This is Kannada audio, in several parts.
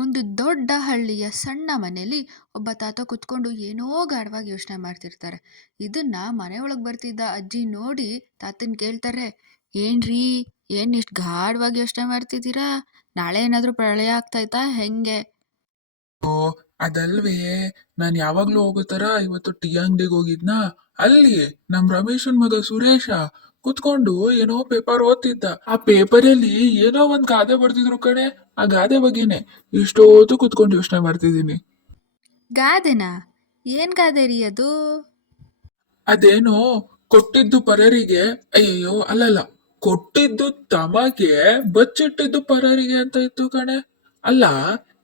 ಒಂದು ದೊಡ್ಡ ಹಳ್ಳಿಯ ಸಣ್ಣ ಮನೆಯಲ್ಲಿ ಒಬ್ಬ ತಾತ ಕುತ್ಕೊಂಡು ಏನೋ ಗಾಢವಾಗಿ ಯೋಚನೆ ಮಾಡ್ತಿರ್ತಾರೆ. ಇದನ್ನ ಮನೆಯೊಳಗೆ ಬರ್ತಿದ್ದ ಅಜ್ಜಿ ನೋಡಿ ತಾತನ್ ಕೇಳ್ತಾರೆ, ಏನ್ರೀ, ಏನ್ ಇಷ್ಟು ಗಾಢವಾಗಿ ಯೋಚನೆ ಮಾಡ್ತಿದ್ದೀರಾ? ನಾಳೆ ಏನಾದ್ರೂ ಪ್ರಳಯ ಆಗ್ತಾಯ್ತಾ ಹೆಂಗೆ? ಓ, ಅದಲ್ವೇ. ನಾನ್ ಯಾವಾಗ್ಲೂ ಹೋಗೋ ತರ ಇವತ್ತು ಟೀ ಅಂಗಡಿಗೆ ಹೋಗಿದ್ನಾ. ಅಲ್ಲಿ ನಮ್ ರಮೇಶನ್ ಮಗ ಸುರೇಶ ಕುತ್ಕೊಂಡು ಏನೋ ಪೇಪರ್ ಓದ್ತಿದ್ದ. ಆ ಪೇಪರಲ್ಲಿ ಏನೋ ಒಂದ್ ಗಾದೆ ಬರ್ತಿದ್ರು ಕಣೆ. ಆ ಗಾದೆ ಬಗ್ಗೆನೆ ಇಷ್ಟೊತ್ತು ಕುತ್ಕೊಂಡು ಯೋಚನೆ ಮಾಡ್ತಿದ್ದೀನಿ. ಗಾದೆನಾ? ಏನ್ ಗಾದೆ ರೀ ಅದು? ಅದೇನೋ ಕೊಟ್ಟಿದ್ದು ಪರರಿಗೆ, ಅಯ್ಯಯ್ಯೋ ಅಲ್ಲಲ್ಲ, ಕೊಟ್ಟಿದ್ದು ತಮಗೆ ಬಚ್ಚಿಟ್ಟಿದ್ದು ಪರರಿಗೆ ಅಂತ ಇತ್ತು ಕಣೆ. ಅಲ್ಲ,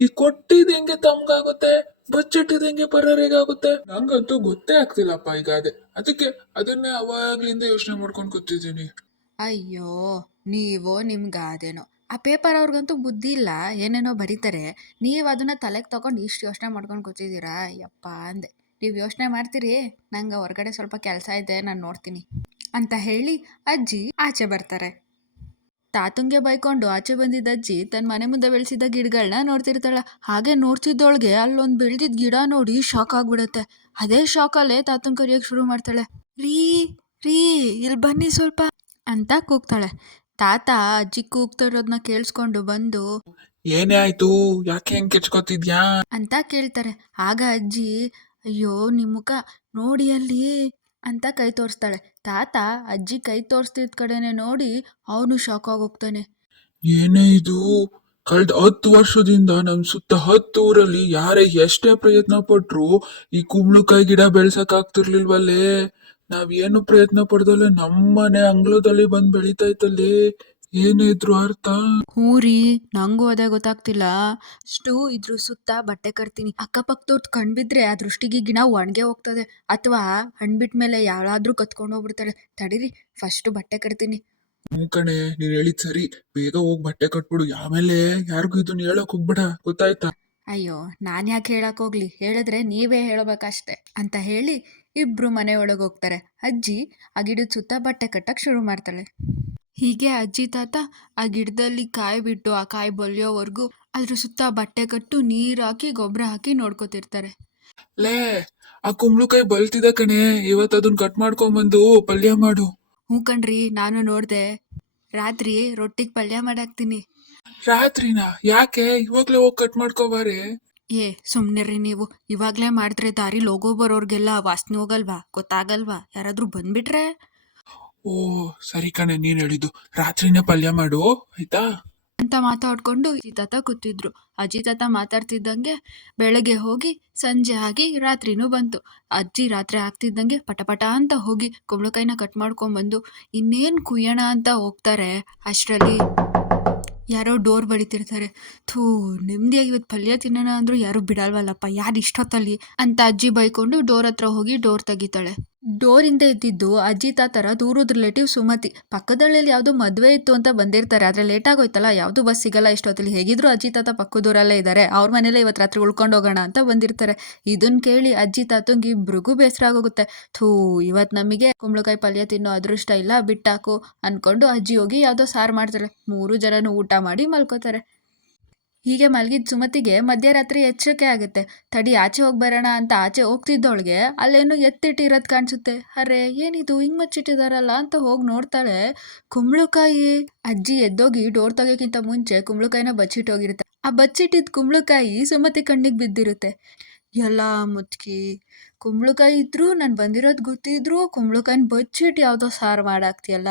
ಈ ಕೊಟ್ಟಿದ್ ಹೆಂಗೆ ತಮ್ಗಾಗುತ್ತೆ, ಬಚ್ಚಿಟ್ಟಿದ್ ಹೆಂಗೆ ಪರರಿಗಾಗುತ್ತೆ? ನಂಗಂತೂ ಗೊತ್ತೇ ಆಗ್ತಿಲ್ಲಪ್ಪ ಈಗ ಅದೇ. ಅದಕ್ಕೆ ಅದನ್ನೇ ಅವಾಗ್ಲಿಂದ ಯೋಚನೆ ಮಾಡ್ಕೊಂಡು ಕೂತಿದ್ದೀನಿ. ಅಯ್ಯೋ, ನೀವೋ ನಿಮ್ ಗಾದೆನೋ. ಆ ಪೇಪರ್ ಅವ್ರಿಗಂತೂ ಬುದ್ಧಿ ಇಲ್ಲ, ಏನೇನೋ ಬರೀತಾರೆ. ನೀವು ಅದನ್ನ ತಲೆಗೆ ತಗೊಂಡು ಇಷ್ಟು ಯೋಚನೆ ಮಾಡ್ಕೊಂಡು ಕೂತಿದ್ದೀರಾ? ಯಪ್ಪ ಅಂದೆ. ನೀವು ಯೋಚನೆ ಮಾಡ್ತೀರಿ, ನಂಗೆ ಹೊರಗಡೆ ಸ್ವಲ್ಪ ಕೆಲಸ ಇದೆ, ನಾನು ನೋಡ್ತೀನಿ ಅಂತ ಹೇಳಿ ಅಜ್ಜಿ ಆಚೆ ಬರ್ತಾರೆ. ತಾತಂಗೆ ಬೈಕೊಂಡು ಆಚೆ ಬಂದಿದ್ದ ಅಜ್ಜಿ ತನ್ನ ಮನೆ ಮುಂದೆ ಬೆಳೆಸಿದ ಗಿಡಗಳನ್ನ ನೋಡ್ತಿರ್ತಾಳೆ. ಹಾಗೆ ನೋಡ್ತಿದ್ದೊಳಗೆ ಅಲ್ಲೊಂದು ಬೆಳೆದಿದ್ದ ಗಿಡ ನೋಡಿ ಶಾಕ್ ಆಗ್ಬಿಡತ್ತೆ. ಅದೇ ಶಾಕಲ್ಲೇ ತಾತನ್ ಕರಿಯೋಕೆ ಶುರು ಮಾಡ್ತಾಳೆ. ರೀ ರೀ, ಇಲ್ಲಿ ಬನ್ನಿ ಸ್ವಲ್ಪ ಅಂತ ಕೂಗ್ತಾಳೆ. ತಾತ ಅಜ್ಜಿ ಕೂಗ್ತಿರೋದನ್ನ ಕೇಳಿಸ್ಕೊಂಡು ಬಂದು ಏನೇ ಆಯ್ತು, ಯಾಕೆ ಹೆಂಗ್ ಕೆಚ್ಕೋತಿದ್ಯಾ? ಅಂತ ಕೇಳ್ತಾರೆ. ಆಗ ಅಜ್ಜಿ, ಅಯ್ಯೋ ನಿಮ್ಮ ಮುಖ ನೋಡಿ ಅಲ್ಲಿ ಅಂತ ಕೈ ತೋರಿಸ್ತಾಳೆ. ತಾತ ಅಜ್ಜಿ ಕೈ ತೋರಿಸ್ತಿದ್ ಕಡೆನೆ ನೋಡಿ ಅವನು ಶಾಕ್ ಆಗೋಗ್ತಾನೆ. ಏನೇ ಇದು? ಕಳೆದ 10 ವರ್ಷದಿಂದ ನಮ್ ಸುತ್ತ 10 ಊರಲ್ಲಿ ಯಾರೇ ಎಷ್ಟೇ ಪ್ರಯತ್ನ ಪಟ್ರು ಈ ಕುಂಬಳಕಾಯಿ ಗಿಡ ಬೆಳ್ಸಕ್ ಆಗ್ತಿರ್ಲಿಲ್ವಲ್ಲೇ. ನಾವೇನು ಪ್ರಯತ್ನ ಪಡ್ದಲೆ ನಮ್ಮನೆ ಅಂಗಳದಲ್ಲಿ ಬಂದ್ ಬೆಳಿತಾ ಇತ್ತಲ್ಲೇ. ಏನಿದ್ರು ಅರ್ಥ? ಹ್ಞೂ ರೀ, ನಂಗೂ ಅದೇ ಗೊತ್ತಾಗ್ತಿಲ್ಲ. ಅಷ್ಟು ಇದ್ರ ಸುತ್ತ ಬಟ್ಟೆ ಕಟ್ತೀನಿ. ಅಕ್ಕಪಕ್ಕದವ್ರದ್ದು ಕಣ್ಬಿದ್ರೆ ಆ ದೃಷ್ಟಿಗೆ ಗಿಡ ಒಣಗೆ ಹೋಗ್ತದೆ, ಅಥವಾ ಹಣ್ಬಿಟ್ಟ ಮೇಲೆ ಯಾರಾದ್ರೂ ಕತ್ಕೊಂಡು ಹೋಗ್ಬಿಡ್ತಾರೆ. ತಡೀರಿ, ಫಸ್ಟ್ ಬಟ್ಟೆ ಕಟ್ತೀನಿ. ಹ್ಞೂ ಕಣೆ, ನೀನ್ ಹೇಳಿದ್ ಸರಿ. ಬೇಗ ಹೋಗ್ ಬಟ್ಟೆ ಕಟ್ಬಿಡು, ಆಮೇಲೆ ಯಾರಿಗೂ ಇದನ್ನ ಹೇಳಕ್ ಹೋಗ್ಬೇಡ, ಗೊತ್ತಾಯ್ತಾ? ಅಯ್ಯೋ, ನಾನು ಯಾಕೆ ಹೇಳಕ್ ಹೋಗ್ಲಿ, ಹೇಳಿದ್ರೆ ನೀವೇ ಹೇಳಬೇಕಷ್ಟೆ ಅಂತ ಹೇಳಿ ಇಬ್ರು ಮನೆ ಒಳಗೆ ಹೋಗ್ತಾರೆ. ಅಜ್ಜಿ ಆ ಗಿಡದ ಸುತ್ತ ಬಟ್ಟೆ ಕಟ್ಟಕ್ಕೆ ಶುರು ಮಾಡ್ತಾಳೆ. ಹೀಗೆ ಅಜ್ಜಿ ತಾತ ಆ ಗಿಡದಲ್ಲಿ ಕಾಯಿ ಬಿಟ್ಟು ಆ ಕಾಯಿ ಬಲಿಯೋವರೆಗೂ ಅದ್ರ ಸುತ್ತ ಬಟ್ಟೆ ಕಟ್ಟು ನೀರು ಹಾಕಿ ಗೊಬ್ಬರ ಹಾಕಿ ನೋಡ್ಕೋತಿರ್ತಾರೆ. ಲೇ, ಆ ಕುಂಬಳಕಾಯಿ ಬಲ್ತಿದ ಕಣೆ. ಇವತ್ತು ಅದನ್ನ ಕಟ್ ಮಾಡ್ಕೊಂಬಂದು ಪಲ್ಯ ಮಾಡು. ಹ್ಞೂ ಕಣ್ರಿ, ನಾನು ನೋಡ್ದೆ. ರಾತ್ರಿ ರೊಟ್ಟಿಗೆ ಪಲ್ಯ ಮಾಡಾಕ್ತೀನಿ. ರಾತ್ರಿನಾ? ಯಾಕೆ? ಇವಾಗ್ಲೇ ಹೋಗಿ ಕಟ್ ಮಾಡ್ಕೋಬಾರೆ. ಏ ಸುಮ್ನಿರ್ರಿ ನೀವು. ಇವಾಗ್ಲೇ ಮಾಡಿದ್ರೆ ದಾರಿಲಿ ಹೋಗೋ ಬರೋರ್ಗೆಲ್ಲ ವಾಸನೆ ಹೋಗಲ್ವಾ, ಗೊತ್ತಾಗಲ್ವಾ, ಯಾರಾದ್ರೂ ಬಂದ್ಬಿಟ್ರೆ? ಓ, ಸರಿ ಕಣೆ, ನೀನ್ ಹೇಳಿದ್ದು. ರಾತ್ರಿನೇ ಪಲ್ಯ ಮಾಡು, ಆಯ್ತಾ? ಅಂತ ಮಾತಾಡ್ಕೊಂಡು ಅಜ್ಜಿ ತಾತ ಕೂತಿದ್ರು. ಅಜ್ಜಿ ತಾತ ಮಾತಾಡ್ತಿದ್ದಂಗೆ ಬೆಳಗ್ಗೆ ಹೋಗಿ ಸಂಜೆ ಆಗಿ ರಾತ್ರಿನೂ ಬಂತು. ಅಜ್ಜಿ ರಾತ್ರಿ ಆಗ್ತಿದ್ದಂಗೆ ಪಟಪಟ ಅಂತ ಹೋಗಿ ಕುಂಬಳಕಾಯಿನ ಕಟ್ ಮಾಡ್ಕೊಂಡ್ಬಂದು ಇನ್ನೇನು ಕುಯ್ಯೋಣ ಅಂತ ಹೋಗ್ತಾರೆ. ಅಷ್ಟರಲ್ಲಿ ಯಾರೋ ಡೋರ್ ಬಡಿತಿರ್ತಾರೆ. ಥೂ, ನೆಮ್ಮದಿಯಾಗಿ ಇವತ್ತು ಪಲ್ಯ ತಿನ್ನೋಣ ಅಂದ್ರೂ ಯಾರು ಬಿಡಲ್ವಲ್ಲಪ್ಪ, ಯಾರು ಇಷ್ಟೊತ್ತಲ್ಲಿ ಅಂತ ಅಜ್ಜಿ ಬೈಕೊಂಡು ಡೋರ್ ಹತ್ರ ಹೋಗಿ ಡೋರ್ ತೆಗಿತಾಳೆ. ಡೋರಿಂದ ಇದ್ದಿದ್ದು ಅಜ್ಜಿ ತಾತರ ದೂರದ ರಿಲೇಟಿವ್ ಸುಮತಿ. ಪಕ್ಕದಳ್ಳಿಯಲ್ಲಿ ಯಾವುದೋ ಮದುವೆ ಇತ್ತು ಅಂತ ಬಂದಿರ್ತಾರೆ, ಆದರೆ ಲೇಟ್ ಆಗೋಯ್ತಲ್ಲ, ಯಾವುದು ಬಸ್ ಸಿಗಲ್ಲ ಇಷ್ಟೊತ್ತಲ್ಲಿ. ಹೇಗಿದ್ರು ಅಜ್ಜಿ ತಾತ ಪಕ್ಕದೂರಲ್ಲೇ ಇದ್ದಾರೆ, ಅವ್ರ ಮನೇಲೆ ಇವತ್ತು ರಾತ್ರಿ ಉಳ್ಕೊಂಡು ಹೋಗೋಣ ಅಂತ ಬಂದಿರ್ತಾರೆ. ಇದನ್ನ ಕೇಳಿ ಅಜ್ಜಿ ತಾತಂಗೆ ಇಬ್ರಿಗೂ ಬೇಸರ ಆಗೋಗುತ್ತೆ. ಥೂ, ಇವತ್ತು ನಮಗೆ ಕುಂಬಳಕಾಯಿ ಪಲ್ಯ ತಿನ್ನೋ ಅದೃಷ್ಟ ಇಲ್ಲ, ಬಿಟ್ಟಾಕು ಅನ್ಕೊಂಡು ಅಜ್ಜಿ ಹೋಗಿ ಯಾವುದೋ ಸಾರು ಮಾಡ್ತಾರೆ. 3 ಜನನು ಊಟ ಮಾಡಿ ಮಲ್ಕೋತಾರೆ. ಹೀಗೆ ಮಲಗಿದ ಸುಮತಿಗೆ ಮಧ್ಯರಾತ್ರಿ ಎಚ್ಚರಿಕೆ ಆಗುತ್ತೆ. ತಡಿ ಆಚೆ ಹೋಗಿ ಬರೋಣ ಅಂತ ಆಚೆ ಹೋಗ್ತಿದ್ದವಳಿಗೆ ಅಲ್ಲೇನೋ ಎತ್ತಿಟ್ಟಿರೋದು ಕಾಣಿಸುತ್ತೆ. ಅರೆ, ಏನಿದು ಹಿಂಗ್ ಮಚ್ಚಿಟ್ಟಿದಾರಲ್ಲ ಅಂತ ಹೋಗಿ ನೋಡ್ತಾಳೆ. ಕುಂಬಳಕಾಯಿ. ಅಜ್ಜಿ ಎದ್ದೋಗಿ ಡೋರ್ ತೆಗೋಕ್ಕಿಂತ ಮುಂಚೆ ಕುಂಬಳಕಾಯಿನ ಬಚ್ಚಿಟ್ಟೋಗಿರುತ್ತೆ. ಆ ಬಚ್ಚಿಟ್ಟಿದ್ದ ಕುಂಬಳಕಾಯಿ ಸುಮತಿ ಕಣ್ಣಿಗೆ ಬಿದ್ದಿರುತ್ತೆ. ಎಲ್ಲ ಮುಚ್ಕಿ, ಕುಂಬಳಕಾಯಿ ಇದ್ರೂ ನಾನು ಬಂದಿರೋದು ಗೊತ್ತಿದ್ರು ಕುಂಬಳಕಾಯಿನ ಬಚ್ಚಿಟ್ಟು ಯಾವುದೋ ಸಾರು ಮಾಡಾಕ್ತಿಯಲ್ಲ,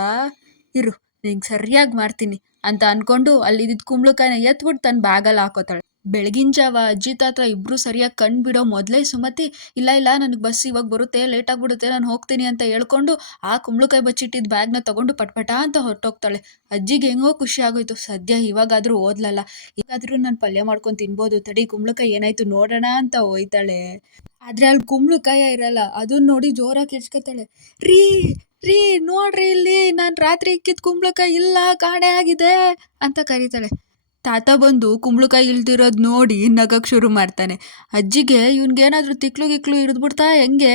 ಇರು ನಿಂಗೆ ಸರಿಯಾಗಿ ಮಾಡ್ತೀನಿ ಅಂತ ಅನ್ಕೊಂಡು ಅಲ್ಲಿದ್ದ ಕುಂಬಳಕಾಯಿನ ಎತ್ಬಿಟ್ಟು ತನ್ನ ಬ್ಯಾಗಲ್ಲಿ ಹಾಕೋತಾಳೆ. ಬೆಳಗಿನ ಜಾವ ಅಜ್ಜಿ ತಾತ ಇಬ್ರು ಸರಿಯಾಗಿ ಕಣ್ ಬಿಡೋ ಮೊದಲೇ ಸುಮತಿ, ಇಲ್ಲ ಇಲ್ಲ ನನಗೆ ಬಸ್ ಇವಾಗ ಬರುತ್ತೆ, ಲೇಟ್ ಆಗ್ಬಿಡುತ್ತೆ, ನಾನು ಹೋಗ್ತೀನಿ ಅಂತ ಹೇಳ್ಕೊಂಡು ಆ ಕುಂಬಳಕಾಯಿ ಬಚ್ಚಿಟ್ಟಿದ್ದ ಬ್ಯಾಗ್ನ ತಗೊಂಡು ಪಟ್ಪಟ ಅಂತ ಹೊರಟೋಗ್ತಾಳೆ. ಅಜ್ಜಿಗೆ ಹೆಂಗೋ ಖುಷಿ ಆಗೋಯ್ತು, ಸದ್ಯ ಇವಾಗಾದ್ರೂ ಓದ್ಲಲ್ಲ, ಈಗಾದ್ರೂ ನಾನು ಪಲ್ಯ ಮಾಡ್ಕೊಂಡು ತಿನ್ಬೋದು, ತಡಿ ಕುಂಬಳಕಾಯಿ ಏನಾಯ್ತು ನೋಡೋಣ ಅಂತ ಹೋಯ್ತಾಳೆ. ಆದ್ರೆ ಅಲ್ಲಿ ಕುಂಬಳಕಾಯ ಇರಲ್ಲ. ಅದನ್ನ ನೋಡಿ ಜೋರಾಗಿ ಕಿರ್ಚ್ಕೊತಾಳೆ. ರೀ ರೀ, ನೋಡ್ರಿ ಇಲ್ಲಿ, ನಾನು ರಾತ್ರಿ ಇಕ್ಕಿದ ಕುಂಬಳಕಾಯಿ ಇಲ್ಲ, ಕಾಣೆ ಆಗಿದೆ ಅಂತ ಕರೀತಾಳೆ. ತಾತ ಬಂದು ಕುಂಬಳಕಾಯಿ ಇಲ್ದಿರೋದು ನೋಡಿ ನಗಕ್ ಶುರು ಮಾಡ್ತಾನೆ. ಅಜ್ಜಿಗೆ ಇವ್ನಿಗೇನಾದ್ರೂ ತಿಕ್ಲು ಗಿಕ್ಲು ಹಿಡಿದ್ಬಿಡ್ತಾ ಹೆಂಗೆ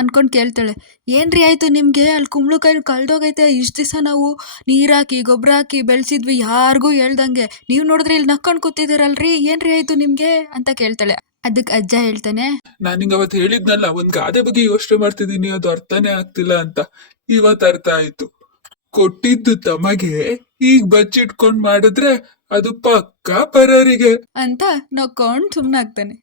ಅನ್ಕೊಂಡು ಕೇಳ್ತಾಳೆ, ಏನ್ರಿ ಆಯಿತು ನಿಮಗೆ? ಅಲ್ಲಿ ಕುಂಬಳಕಾಯಿ ಕಳ್ದೋಗೈತೆ. ಇಷ್ಟು ದಿವಸ ನಾವು ನೀರಾಕಿ ಗೊಬ್ಬರ ಹಾಕಿ ಬೆಳೆಸಿದ್ವಿ, ಯಾರಿಗೂ ಹೇಳ್ದಂಗೆ. ನೀವು ನೋಡಿದ್ರೆ ಇಲ್ಲಿ ನಕ್ಕೊಂಡು ಕೂತಿದ್ದೀರಲ್ರಿ, ಏನ್ರಿ ಆಯಿತು ನಿಮಗೆ ಅಂತ ಕೇಳ್ತಾಳೆ. ಅದಕ್ಕೆ ಅಜ್ಜ ಹೇಳ್ತಾನೆ, ನಾನು ನಿಂಗೆ ಅವತ್ತು ಹೇಳಿದ್ನಲ್ಲ, ಒಂದ್ ಗಾದೆ ಬಗ್ಗೆ ಯೋಚನೆ ಮಾಡ್ತಿದ್ದೀನಿ, ಅದು ಅರ್ಥನೇ ಆಗ್ತಿಲ್ಲ ಅಂತ. ಇವತ್ತು ಅರ್ಥ ಆಯ್ತು. ಕೊಟ್ಟಿದ್ದು ತಮಗೆ ಈಗ ಬಚ್ಚಿಟ್ಕೊಂಡ್ ಮಾಡಿದ್ರೆ ಅದು ಪಕ್ಕಾ ಪರರಿಗೆ. ಅಂತ ನಕ್ಕೊಂಡು ಸುಮ್ಮನಾಗ್ತಾನೆ.